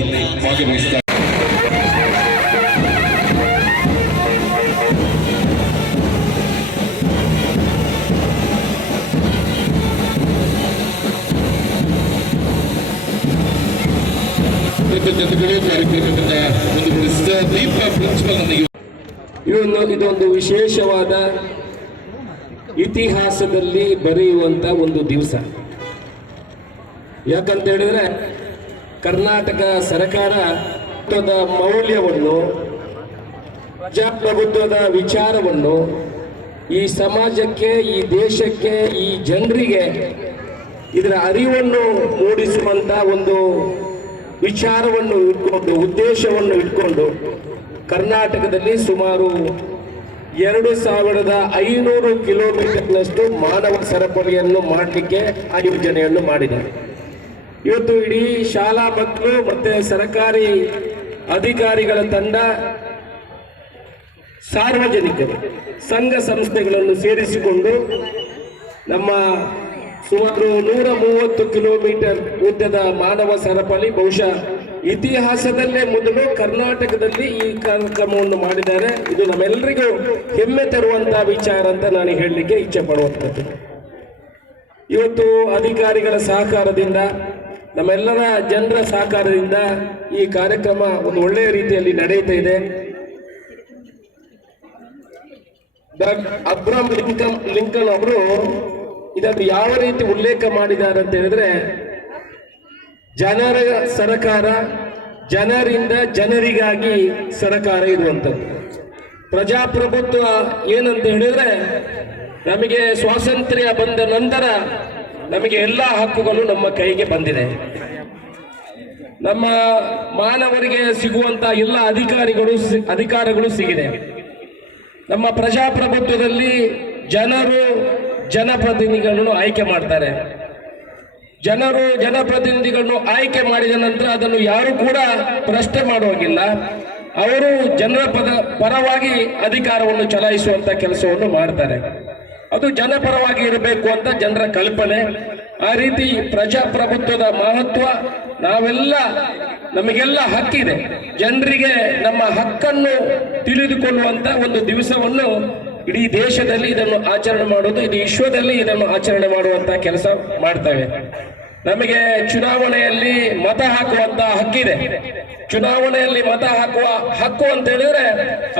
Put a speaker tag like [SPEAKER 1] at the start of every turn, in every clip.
[SPEAKER 1] ನನಗೆ
[SPEAKER 2] ಇದೊಂದು ಇದೊಂದು ವಿಶೇಷವಾದ ಇತಿಹಾಸದಲ್ಲಿ ಬರೆಯುವಂತ ಒಂದು ದಿವಸ. ಯಾಕಂತ ಹೇಳಿದ್ರೆ ಕರ್ನಾಟಕ ಸರ್ಕಾರ ಮೌಲ್ಯವನ್ನು ಪ್ರಜಾಪ್ರಭುತ್ವದ ವಿಚಾರವನ್ನು ಈ ಸಮಾಜಕ್ಕೆ, ಈ ದೇಶಕ್ಕೆ, ಈ ಜನರಿಗೆ ಇದರ ಅರಿವನ್ನು ಮೂಡಿಸುವಂತ ಒಂದು ವಿಚಾರವನ್ನು ಇಟ್ಕೊಂಡು, ಉದ್ದೇಶವನ್ನು ಇಟ್ಕೊಂಡು ಕರ್ನಾಟಕದಲ್ಲಿ ಸುಮಾರು ಎರಡು ಸಾವಿರದ ಐನೂರು ಕಿಲೋಮೀಟರ್ನಷ್ಟು ಮಾನವ ಸರಪಳಿಯನ್ನು ಮಾಡಲಿಕ್ಕೆ ಆಯೋಜನೆಯನ್ನು ಮಾಡಿದೆ ಇವತ್ತು ಇಡೀ ಶಾಲಾ ಮಕ್ಕಳು ಮತ್ತೆ ಸರ್ಕಾರಿ ಅಧಿಕಾರಿಗಳ ತಂಡ ಸಾರ್ವಜನಿಕರು, ಸಂಘ ಸಂಸ್ಥೆಗಳನ್ನು ಸೇರಿಸಿಕೊಂಡು ನಮ್ಮ ಸುಮಾರು ನೂರ ಮೂವತ್ತು ಕಿಲೋಮೀಟರ್ ಉದ್ದದ ಮಾನವ ಸರಪಳಿ, ಬಹುಶಃ ಇತಿಹಾಸದಲ್ಲೇ ಮೊದಲು ಕರ್ನಾಟಕದಲ್ಲಿ ಈ ಕಾರ್ಯಕ್ರಮವನ್ನು ಮಾಡಿದ್ದಾರೆ. ಇದು ನಮ್ಮೆಲ್ಲರಿಗೂ ಹೆಮ್ಮೆ ತರುವಂತಹ ವಿಚಾರ ಅಂತ ನಾನು ಹೇಳಲಿಕ್ಕೆ ಇಚ್ಛೆ ಪಡುವಂಥದ್ದು. ಇವತ್ತು ಅಧಿಕಾರಿಗಳ ಸಹಕಾರದಿಂದ ನಮ್ಮೆಲ್ಲರ ಜನರ ಸಹಕಾರದಿಂದ ಈ ಕಾರ್ಯಕ್ರಮ ಒಂದು ಒಳ್ಳೆಯ ರೀತಿಯಲ್ಲಿ ನಡೆಯುತ್ತಾ ಇದೆ. ಅಬ್ರಾಮ್ ಲಿಂಕನ್ ಲಿಂಕನ್ ಅವರು ಇದನ್ನು ಯಾವ ರೀತಿ ಉಲ್ಲೇಖ ಮಾಡಿದ್ದಾರೆ ಅಂತ ಹೇಳಿದ್ರೆ, ಜನರ ಸರಕಾರ, ಜನರಿಂದ ಜನರಿಗಾಗಿ ಸರಕಾರ ಇರುವಂಥದ್ದು. ಪ್ರಜಾಪ್ರಭುತ್ವ ಏನಂತ ಹೇಳಿದ್ರೆ, ನಮಗೆ ಸ್ವಾತಂತ್ರ್ಯ ಬಂದ ನಂತರ ನಮಗೆ ಎಲ್ಲ ಹಕ್ಕುಗಳು ನಮ್ಮ ಕೈಗೆ ಬಂದಿದೆ. ನಮ್ಮ ಮಾನವರಿಗೆ ಸಿಗುವಂತ ಎಲ್ಲ ಅಧಿಕಾರಿಗಳು ಅಧಿಕಾರಗಳು ಸಿಗಿದೆ. ನಮ್ಮ ಪ್ರಜಾಪ್ರಭುತ್ವದಲ್ಲಿ ಜನರು ಜನಪ್ರತಿನಿಧಿಗಳನ್ನು ಆಯ್ಕೆ ಮಾಡ್ತಾರೆ. ಜನರು ಜನಪ್ರತಿನಿಧಿಗಳನ್ನು ಆಯ್ಕೆ ಮಾಡಿದ ನಂತರ ಅದನ್ನು ಯಾರು ಕೂಡ ಪ್ರಶ್ನೆ ಮಾಡುವಾಗಿಲ್ಲ. ಅವರು ಜನರ ಪದ, ಪರವಾಗಿ ಅಧಿಕಾರವನ್ನು ಚಲಾಯಿಸುವಂತ ಕೆಲಸವನ್ನು ಮಾಡ್ತಾರೆ. ಅದು ಜನಪರವಾಗಿ ಇರಬೇಕು ಅಂತ ಜನರ ಕಲ್ಪನೆ. ಆ ರೀತಿ ಪ್ರಜಾಪ್ರಭುತ್ವದ ಮಹತ್ವ ನಾವೆಲ್ಲ ನಮಗೆಲ್ಲ ಹಕ್ಕಿದೆ. ಜನರಿಗೆ ನಮ್ಮ ಹಕ್ಕನ್ನು ತಿಳಿದುಕೊಳ್ಳುವಂತ ಒಂದು ದಿವಸವನ್ನು ಇಡೀ ದೇಶದಲ್ಲಿ ಇದನ್ನು ಆಚರಣೆ ಮಾಡೋದು, ಇದು ವಿಶ್ವದಲ್ಲಿ ಇದನ್ನು ಆಚರಣೆ ಮಾಡುವಂತ ಕೆಲಸ ಮಾಡ್ತೇವೆ. ನಮಗೆ ಚುನಾವಣೆಯಲ್ಲಿ ಮತ ಹಾಕುವಂತ ಹಕ್ಕಿದೆ. ಚುನಾವಣೆಯಲ್ಲಿ ಮತ ಹಾಕುವ ಹಕ್ಕು ಅಂತ ಹೇಳಿದ್ರೆ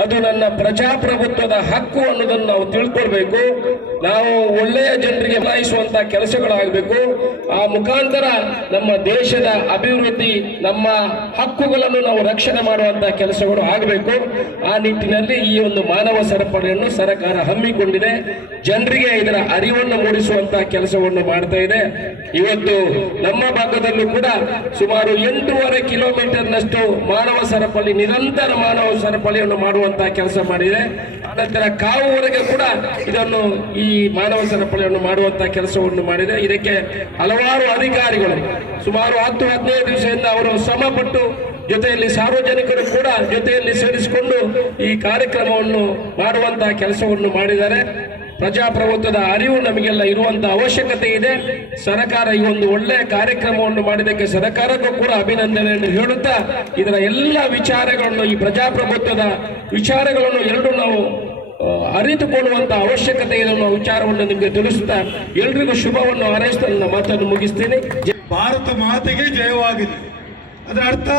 [SPEAKER 2] ಅದು ನನ್ನ ಪ್ರಜಾಪ್ರಭುತ್ವದ ಹಕ್ಕು ಅನ್ನೋದನ್ನು ನಾವು ತಿಳ್ಕೊಳ್ಬೇಕು. ನಾವು ಒಳ್ಳೆಯ ಜನರಿಗೆ ಬಲಾಯಿಸುವಂತ ಕೆಲಸಗಳಾಗಬೇಕು. ಆ ಮುಖಾಂತರ ನಮ್ಮ ದೇಶದ ಅಭಿವೃದ್ಧಿ, ನಮ್ಮ ಹಕ್ಕುಗಳನ್ನು ನಾವು ರಕ್ಷಣೆ ಮಾಡುವಂತ ಕೆಲಸಗಳು ಆಗಬೇಕು. ಆ ನಿಟ್ಟಿನಲ್ಲಿ ಈ ಒಂದು ಮಾನವ ಸರಪಳಿಯನ್ನು ಸರ್ಕಾರ ಹಮ್ಮಿಕೊಂಡಿದೆ. ಜನರಿಗೆ ಇದರ ಅರಿವನ್ನು ಮೂಡಿಸುವಂತ ಕೆಲಸವನ್ನು ಮಾಡ್ತಾ ಇದೆ. ಇವತ್ತು ನಮ್ಮ ಭಾಗದಲ್ಲೂ ಕೂಡ ಸುಮಾರು ಎಂಟೂವರೆ ಕಿಲೋಮೀಟರ್ನಷ್ಟು ಮಾನವ ಸರಪಳಿ, ನಿರಂತರ ಮಾನವ ಸರಪಳಿಯನ್ನು ಮಾಡುವಂತಹ ಕೆಲಸ ಮಾಡಿದೆ. ನಂತರ ಕಾವುವರೆಗೆ ಕೂಡ ಇದನ್ನು ಈ ಮಾನವ ಸರಪಳಿಯನ್ನು ಮಾಡುವಂತಹ ಕೆಲಸವನ್ನು ಮಾಡಿದೆ. ಇದಕ್ಕೆ ಹಲವಾರು ಅಧಿಕಾರಿಗಳು, ಸುಮಾರು ಹತ್ತು ಹದಿನೈದು ದಿವಸದಿಂದ ಅವರು ಶ್ರಮಪಟ್ಟು ಜೊತೆಯಲ್ಲಿ ಸಾರ್ವಜನಿಕರು ಕೂಡ ಜೊತೆಯಲ್ಲಿ ಸೇರಿಸಿಕೊಂಡು ಈ ಕಾರ್ಯಕ್ರಮವನ್ನು ಮಾಡುವಂತಹ ಕೆಲಸವನ್ನು ಮಾಡಿದ್ದಾರೆ. ಪ್ರಜಾಪ್ರಭುತ್ವದ ಅರಿವು ನಮಗೆಲ್ಲ ಇರುವಂತಹ ಅವಶ್ಯಕತೆ ಇದೆ. ಸರ್ಕಾರ ಈ ಒಂದು ಒಳ್ಳೆಯ ಕಾರ್ಯಕ್ರಮವನ್ನು ಮಾಡಿದ್ದಕ್ಕೆ ಸರ್ಕಾರಕ್ಕೂ ಕೂಡ ಅಭಿನಂದನೆಯನ್ನು ಹೇಳುತ್ತಾ, ಇದರ ಎಲ್ಲ ವಿಚಾರಗಳನ್ನು, ಈ ಪ್ರಜಾಪ್ರಭುತ್ವದ ವಿಚಾರಗಳನ್ನು ಎರಡು ನಾವು ಅರಿತುಕೊಳ್ಳುವಂತಹ ಅರಿತುಕೊಳ್ಳುವಂತ ಅವಶ್ಯಕತೆ ಇದೆ ಅನ್ನೋ ವಿಚಾರವನ್ನು ನಿಮಗೆ ತಿಳಿಸುತ್ತಾ, ಎಲ್ರಿಗೂ ಶುಭವನ್ನು ಹಾರೈಸ್ತಾ ನನ್ನ ಮಾತನ್ನು ಮುಗಿಸ್ತೇನೆ.
[SPEAKER 3] ಭಾರತ ಮಾತೆಗೆ ಜಯವಾಗಿದೆ. ಅದರ ಅರ್ಥ,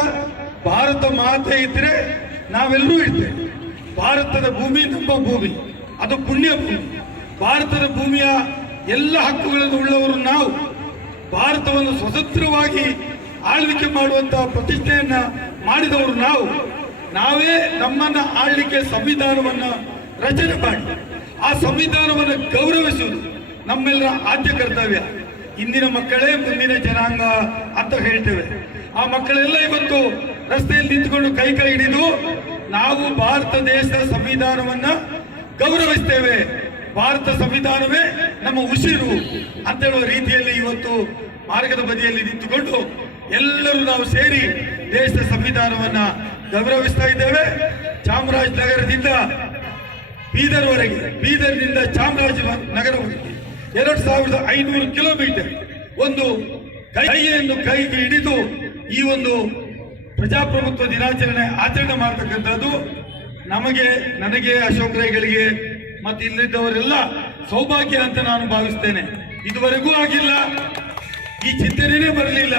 [SPEAKER 3] ಭಾರತ ಮಾತೆ ಇದ್ರೆ ನಾವೆಲ್ಲರೂ ಇರ್ತೇವೆ. ಭಾರತದ ಭೂಮಿ ನಮ್ಮ ಭೂಮಿ. ಅದು ಪುಣ್ಯ ಭೂಮಿ. ಭಾರತದ ಭೂಮಿಯ ಎಲ್ಲ ಹಕ್ಕುಗಳನ್ನು ಉಳ್ಳವರು ನಾವು. ಭಾರತವನ್ನು ಸ್ವತಂತ್ರವಾಗಿ ಆಳ್ವಿಕೆ ಮಾಡುವಂತಹ ಪ್ರತಿಷ್ಠೆಯನ್ನ ಮಾಡಿದವರು ನಾವು. ನಾವೇ ನಮ್ಮನ್ನ ಆಳ್ಲಿಕ್ಕೆ ಸಂವಿಧಾನವನ್ನ ರಚನೆ ಮಾಡಿ, ಆ ಸಂವಿಧಾನವನ್ನು ಗೌರವಿಸುವುದು ನಮ್ಮೆಲ್ಲರ ಆದ್ಯ ಕರ್ತವ್ಯ. ಇಂದಿನ ಮಕ್ಕಳೇ ಮುಂದಿನ ಜನಾಂಗ ಅಂತ ಹೇಳ್ತೇವೆ. ಆ ಮಕ್ಕಳೆಲ್ಲ ಇವತ್ತು ರಸ್ತೆಯಲ್ಲಿ ನಿಂತುಕೊಂಡು ಕೈ ಕೈ ಹಿಡಿದು ನಾವು ಭಾರತ ದೇಶದ ಸಂವಿಧಾನವನ್ನ ಗೌರವಿಸ್ತೇವೆ. ಭಾರತ ಸಂವಿಧಾನವೇ ನಮ್ಮ ಉಸಿರು ಅಂತ ಹೇಳುವ ರೀತಿಯಲ್ಲಿ ಇವತ್ತು ಮಾರ್ಗದ ಬದಿಯಲ್ಲಿ ನಿಂತುಕೊಂಡು ಎಲ್ಲರೂ ನಾವು ಸೇರಿ ದೇಶದ ಸಂವಿಧಾನವನ್ನ ಗೌರವಿಸ್ತಾ ಇದ್ದೇವೆ. ಚಾಮರಾಜನಗರದಿಂದ ಬೀದರ್ವರೆಗೆ ಬೀದರ್ನಿಂದ ಚಾಮರಾಜನಗರವರೆಗೆ ಎರಡು ಸಾವಿರದ ಐನೂರು ಕಿಲೋಮೀಟರ್ ಒಂದು ಕೈಯನ್ನು ಕೈಗೆ ಹಿಡಿದು ಈ ಒಂದು ಪ್ರಜಾಪ್ರಭುತ್ವ ದಿನಾಚರಣೆ ಆಚರಣೆ ಮಾಡತಕ್ಕಂಥದ್ದು. ನಮಗೆ, ನನಗೆ, ಅಶೋಕ್ ರೈಗಳಿಗೆ ಮತ್ತೆ ಇಲ್ಲಿದ್ದವರೆಲ್ಲ ಸೌಭಾಗ್ಯ ಅಂತ ನಾನು ಭಾವಿಸ್ತೇನೆ. ಇದುವರೆಗೂ ಆಗಿಲ್ಲ. ಈ ಚಿಂತನೆನೇ ಬರಲಿಲ್ಲ.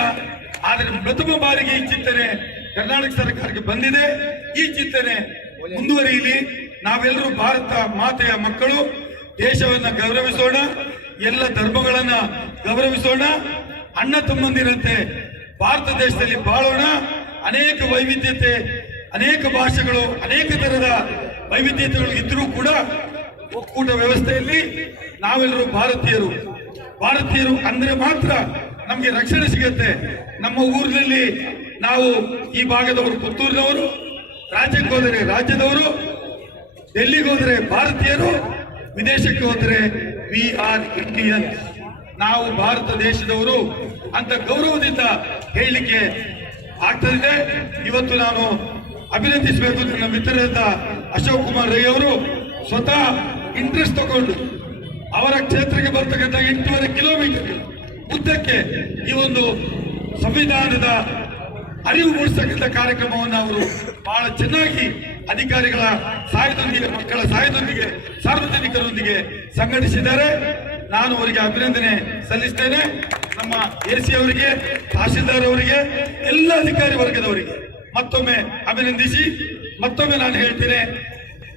[SPEAKER 3] ಆದರೆ ಪ್ರಥಮ ಬಾರಿಗೆ ಈ ಚಿಂತನೆ ಕರ್ನಾಟಕ ಸರ್ಕಾರಕ್ಕೆ ಬಂದಿದೆ. ಈ ಚಿಂತನೆ ಮುಂದುವರಿಯಲಿ. ನಾವೆಲ್ಲರೂ ಭಾರತ ಮಾತೆಯ ಮಕ್ಕಳು. ದೇಶವನ್ನ ಗೌರವಿಸೋಣ. ಎಲ್ಲ ಧರ್ಮಗಳನ್ನ ಗೌರವಿಸೋಣ. ಅಣ್ಣ ತಮ್ಮಂದಿರಂತೆ ಭಾರತ ದೇಶದಲ್ಲಿ ಬಾಳೋಣ. ಅನೇಕ ವೈವಿಧ್ಯತೆ, ಅನೇಕ ಭಾಷೆಗಳು, ಅನೇಕ ತರದ ವೈವಿಧ್ಯತೆಗಳು ಇದ್ರೂ ಕೂಡ ಒಕ್ಕೂಟ ವ್ಯವಸ್ಥೆಯಲ್ಲಿ ನಾವೆಲ್ಲರೂ ಭಾರತೀಯರು. ಭಾರತೀಯರು ಅಂದ್ರೆ ಮಾತ್ರ ನಮಗೆ ರಕ್ಷಣೆ ಸಿಗುತ್ತೆ. ನಮ್ಮ ಊರಿನಲ್ಲಿ ನಾವು ಈ ಭಾಗದವರು ಪುತ್ತೂರಿನವರು, ರಾಜ್ಯಕ್ಕೆ ಹೋದರೆ ರಾಜ್ಯದವರು, ಡೆಲ್ಲಿಗೆ ಹೋದರೆ ಭಾರತೀಯರು, ವಿದೇಶಕ್ಕೆ ಹೋದರೆ ವಿ ಆರ್ ಇಂಡಿಯನ್ ನಾವು ಭಾರತ ದೇಶದವರು ಅಂತ ಗೌರವದಿಂದ ಹೇಳಲಿಕ್ಕೆ ಆಗ್ತದೆ ಇವತ್ತು ನಾನು ಅಭಿನಂದಿಸಬೇಕು ನನ್ನ ಮಿತ್ರರಾದ ಅಶೋಕ್ ಕುಮಾರ್ ರೈ ಅವರು. ಸ್ವತಃ ಇಂಟ್ರೆಸ್ಟ್ ತಗೊಂಡು ಅವರ ಕ್ಷೇತ್ರಕ್ಕೆ ಬರ್ತಕ್ಕಂಥ ಎಂಟೂವರೆ ಕಿಲೋಮೀಟರ್ ಉದ್ದಕ್ಕೆ ಈ ಒಂದು ಸಂವಿಧಾನದ ಅರಿವು ಮೂಡಿಸತಕ್ಕಂಥ ಕಾರ್ಯಕ್ರಮವನ್ನು ಅವರು ಬಹಳ ಚೆನ್ನಾಗಿ ಅಧಿಕಾರಿಗಳ ಸಹಾಯದೊಂದಿಗೆ, ಮಕ್ಕಳ ಸಹಾಯದೊಂದಿಗೆ, ಸಾರ್ವಜನಿಕರೊಂದಿಗೆ ಸಂಘಟಿಸಿದ್ದಾರೆ. ನಾನು ಅವರಿಗೆ ಅಭಿನಂದನೆ ಸಲ್ಲಿಸ್ತೇನೆ. ನಮ್ಮ ಎ ಸಿ ಅವರಿಗೆ, ತಹಶೀಲ್ದಾರ್ ಅವರಿಗೆ, ಎಲ್ಲ ಅಧಿಕಾರಿ ವರ್ಗದವರಿಗೆ ಮತ್ತೊಮ್ಮೆ ಅಭಿನಂದಿಸಿ, ಮತ್ತೊಮ್ಮೆ ನಾನು ಹೇಳ್ತೇನೆ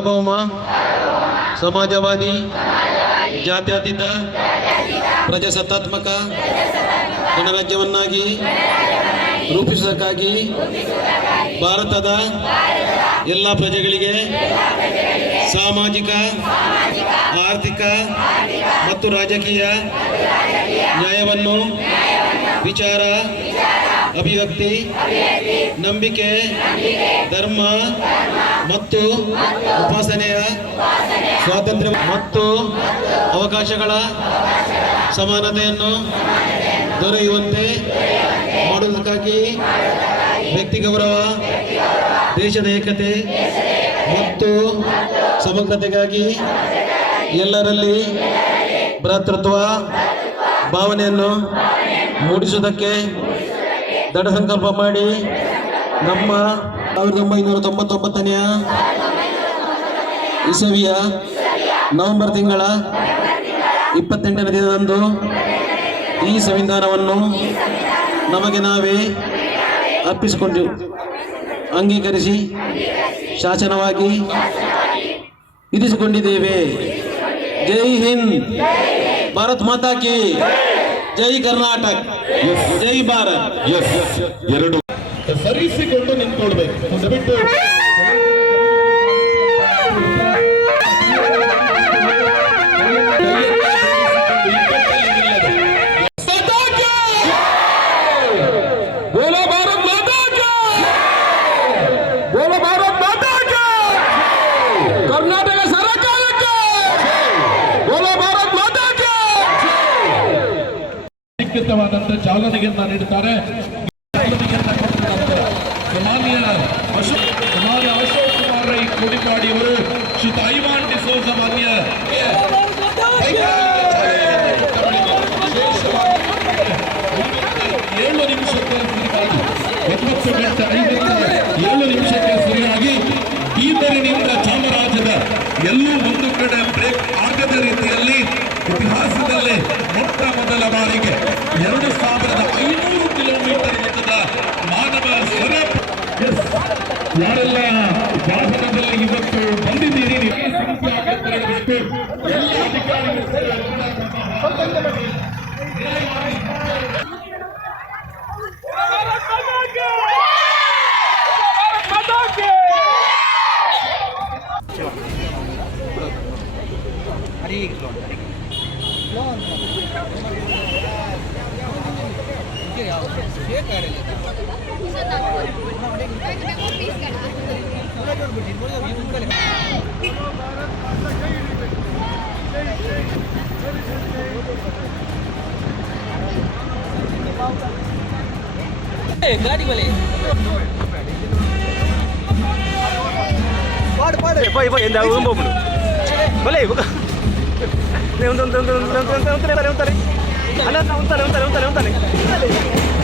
[SPEAKER 4] ಸಾರ್ವಭೌಮ ಸಮಾಜವಾದಿ, ಜಾತ್ಯತೀತ, ಪ್ರಜಾಸತ್ತಾತ್ಮಕ ಗಣರಾಜ್ಯವನ್ನಾಗಿ ರೂಪಿಸುವುದಕ್ಕಾಗಿ ಭಾರತದ ಎಲ್ಲ ಪ್ರಜೆಗಳಿಗೆ ಸಾಮಾಜಿಕ, ಆರ್ಥಿಕ ಮತ್ತು ರಾಜಕೀಯ ನ್ಯಾಯವನ್ನು, ವಿಚಾರ ಅಭಿವ್ಯಕ್ತಿ, ನಂಬಿಕೆ, ಧರ್ಮ ಮತ್ತು ಉಪಾಸನೆಯ ಸ್ವಾತಂತ್ರ್ಯ ಮತ್ತು ಅವಕಾಶಗಳ ಸಮಾನತೆಯನ್ನು ದೊರೆಯುವಂತೆ ಮಾಡುವುದಕ್ಕಾಗಿ ವ್ಯಕ್ತಿ ಗೌರವ, ದೇಶದ ಏಕತೆ ಮತ್ತು ಸಮಗ್ರತೆಗಾಗಿ ಎಲ್ಲರಲ್ಲಿ ಭ್ರಾತೃತ್ವ, ಭಾವನೆಯನ್ನು ಮೂಡಿಸುವುದಕ್ಕೆ ದೃಢ ಸಂಕಲ್ಪ ಮಾಡಿ. ನಮ್ಮ ಸಾವಿರದ ಒಂಬೈನೂರ ತೊಂಬತ್ತೊಂಬತ್ತನೆಯ ಇಸವಿಯ ನವೆಂಬರ್ ತಿಂಗಳ ಇಪ್ಪತ್ತೆಂಟನೇ ದಿನದಂದು ಈ ಸಂವಿಧಾನವನ್ನು ನಮಗೆ ನಾವೇ ಅರ್ಪಿಸಿಕೊಂಡು ಅಂಗೀಕರಿಸಿ ಶಾಸನವಾಗಿ ಇರಿಸಿಕೊಂಡಿದ್ದೇವೆ. ಜೈ ಹಿಂದ್. ಭಾರತ್ ಮಾತಾ ಕಿ. ಜೈ ಕರ್ನಾಟಕ ಜೈ ಭಾರತ್.
[SPEAKER 1] ಎಸ್ ಎರಡು. ಸರಿಸಿಕೊಂಡು ನಿಂತ್ಕೊಳ್ಬೇಕು. ದಯವಿಟ್ಟು ಅಧಿಕೃತವಾದಂತಹ ಚಾಲನೆಯನ್ನ ನೀಡುತ್ತಾರೆ. ಅಶೋಕ್ ಅಶೋಕ್ ಶ್ರೀ ಐವಾನ್ ಡಿಸೋಜ ಮಾನ್ಯ ಏಳು ನಿಮಿಷಕ್ಕೆ
[SPEAKER 5] ગાડી ભલે பாடு பாடு போய் போய் இந்த ரொம்ப ભલે ఉంటలే ఉంటలే ఉంటలే ఉంటలే
[SPEAKER 6] ఉంటలే ఉంటలే ఉంటలే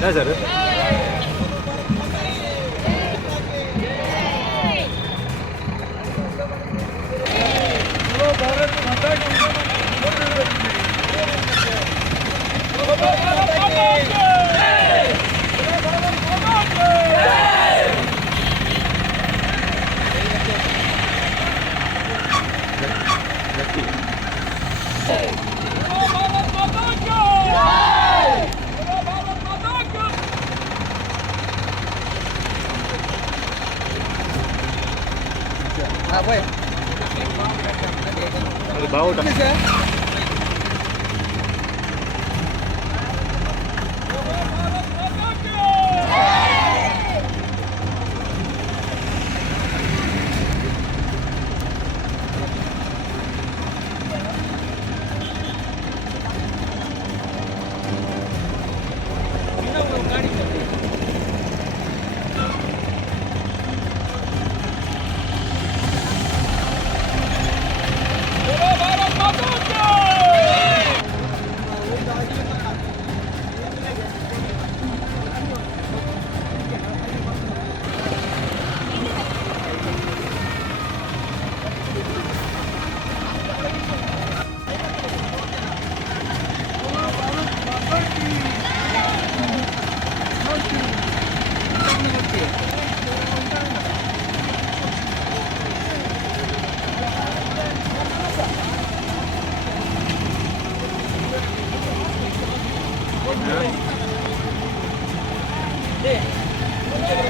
[SPEAKER 6] 大丈夫。
[SPEAKER 5] ಹಾಂ ಬಾಯ್
[SPEAKER 3] Thank
[SPEAKER 6] you.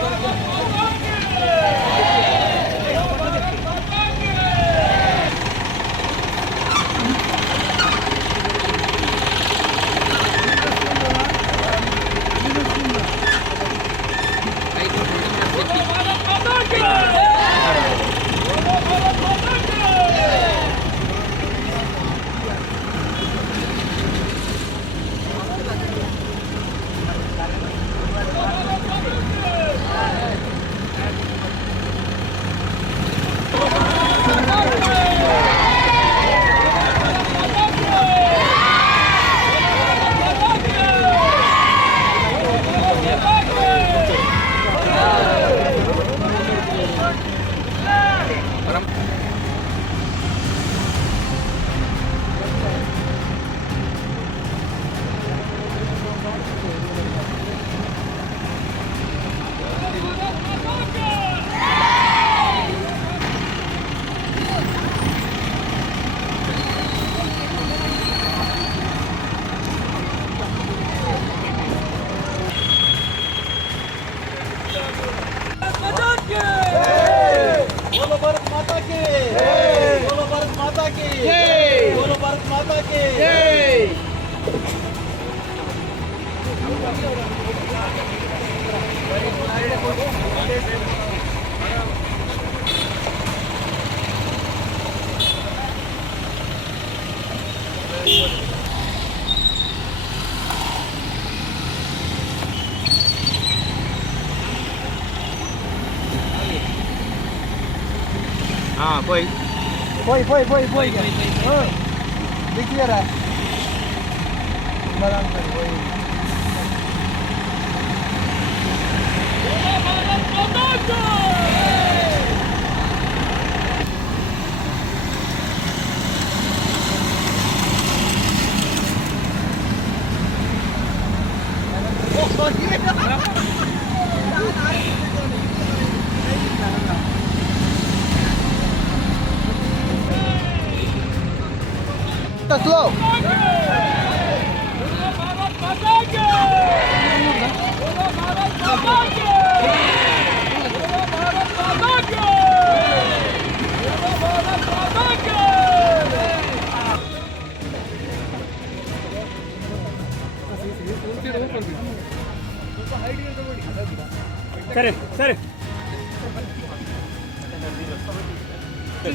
[SPEAKER 6] Foi. Foi, foi, foi, foi. Foi, foi, foi. foi. foi. Oh, sorry. that's low.
[SPEAKER 5] ಸರಿ ಸರಿ
[SPEAKER 2] ಸರಿ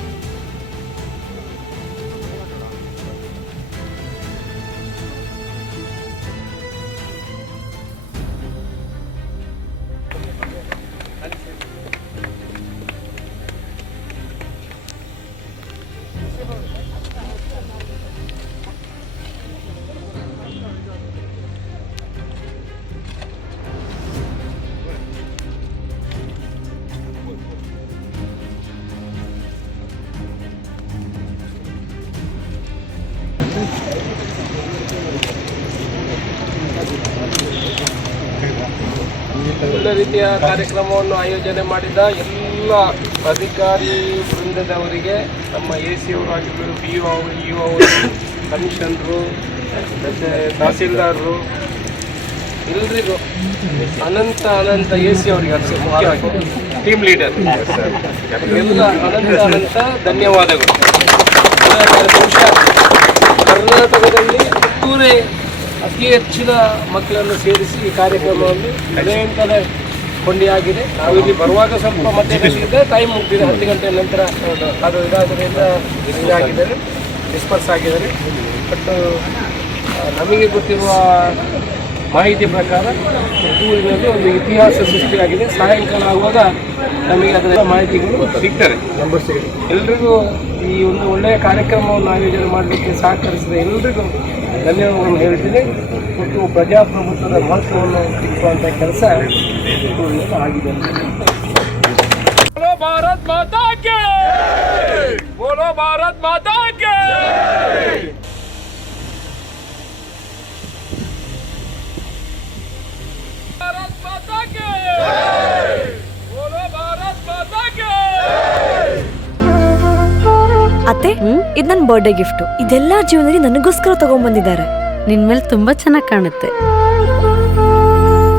[SPEAKER 2] ರೀತಿಯ ಕಾರ್ಯಕ್ರಮವನ್ನು ಆಯೋಜನೆ ಮಾಡಿದ ಎಲ್ಲ ಅಧಿಕಾರಿ ವೃಂದದವರಿಗೆ, ನಮ್ಮ ಎ ಸಿ ಅವರು ಆಗಿರ್ಬೋದು ಬಿ ಯು ಅವರು ಇ ಅವರು, ಕಮಿಷನರು, ಮತ್ತು ತಹಸೀಲ್ದಾರರು, ಎಲ್ರಿಗೂ ಅನಂತ ಅನಂತ ಎ ಸಿ ಅವರಿಗೆ ಅದು ಮುಖ್ಯವಾಗಿ ಟೀಮ್ ಲೀಡರ್ ಎಲ್ಲ ಅನಂತ ಅನಂತ ಧನ್ಯವಾದಗಳು. ಕರ್ನಾಟಕದಲ್ಲಿ ಪುತ್ತೂರೇ ಅತಿ ಹೆಚ್ಚಿನ ಮಕ್ಕಳನ್ನು ಸೇರಿಸಿ ಈ ಕಾರ್ಯಕ್ರಮವನ್ನು ಹದಿನೆಂಟನೇ ಕೊಂಡಿಯಾಗಿದೆ ನಾವು ಇಲ್ಲಿ ಬರುವಾಗ ಸ್ವಲ್ಪ ಮತ್ತೆ ಟೈಮ್ ಮುಗ್ದಿದೆ. ಹತ್ತು ಗಂಟೆ ನಂತರ ಅದು ಇದಾದ್ರಿಂದ ಇದಾಗಿದ್ದಾರೆ ಡಿಸ್ಪರ್ಸ್ ಆಗಿದ್ದಾರೆ. ಬಟ್ ನಮಗೆ ಗೊತ್ತಿರುವ ಮಾಹಿತಿ ಪ್ರಕಾರ ಊರಿನಲ್ಲಿ ಒಂದು ಇತಿಹಾಸ ಸೃಷ್ಟಿಯಾಗಿದೆ. ಸಾಯಂಕಾಲ ಆಗುವಾಗ ನಮಗೆ ಅದರ ಮಾಹಿತಿಗಳು ಸಿಗ್ತಾರೆ ಎಲ್ರಿಗೂ ಈ ಒಂದು ಒಳ್ಳೆಯ ಕಾರ್ಯಕ್ರಮವನ್ನು ಆಯೋಜನೆ ಮಾಡಲಿಕ್ಕೆ ಸಹಕರಿಸಿದ ಎಲ್ರಿಗೂ ಧನ್ಯವಾದಗಳನ್ನು ಹೇಳ್ತೀನಿ. ಮತ್ತು ಪ್ರಜಾಪ್ರಭುತ್ವದ ಮಹತ್ವವನ್ನು ತಿಳಿಸುವಂಥ ಕೆಲಸ
[SPEAKER 6] बोलो भारत माता के बोलो भारत माता के भारत माता के बोलो भारत माता के
[SPEAKER 7] ಅತ್ತೆ ಇದು ನನ್ನ ಬರ್ಡೇ ಗಿಫ್ಟ್ ಇದೆಲ್ಲ ಜೀವನದಲ್ಲಿ ನನಗೋಸ್ಕರ ತಗೊಂಡ್ಬಂದಿದ್ದಾರೆ
[SPEAKER 8] ನಿನ್ ಮೇಲೆ ತುಂಬಾ ಚೆನ್ನಾಗಿ ಕಾಣುತ್ತೆ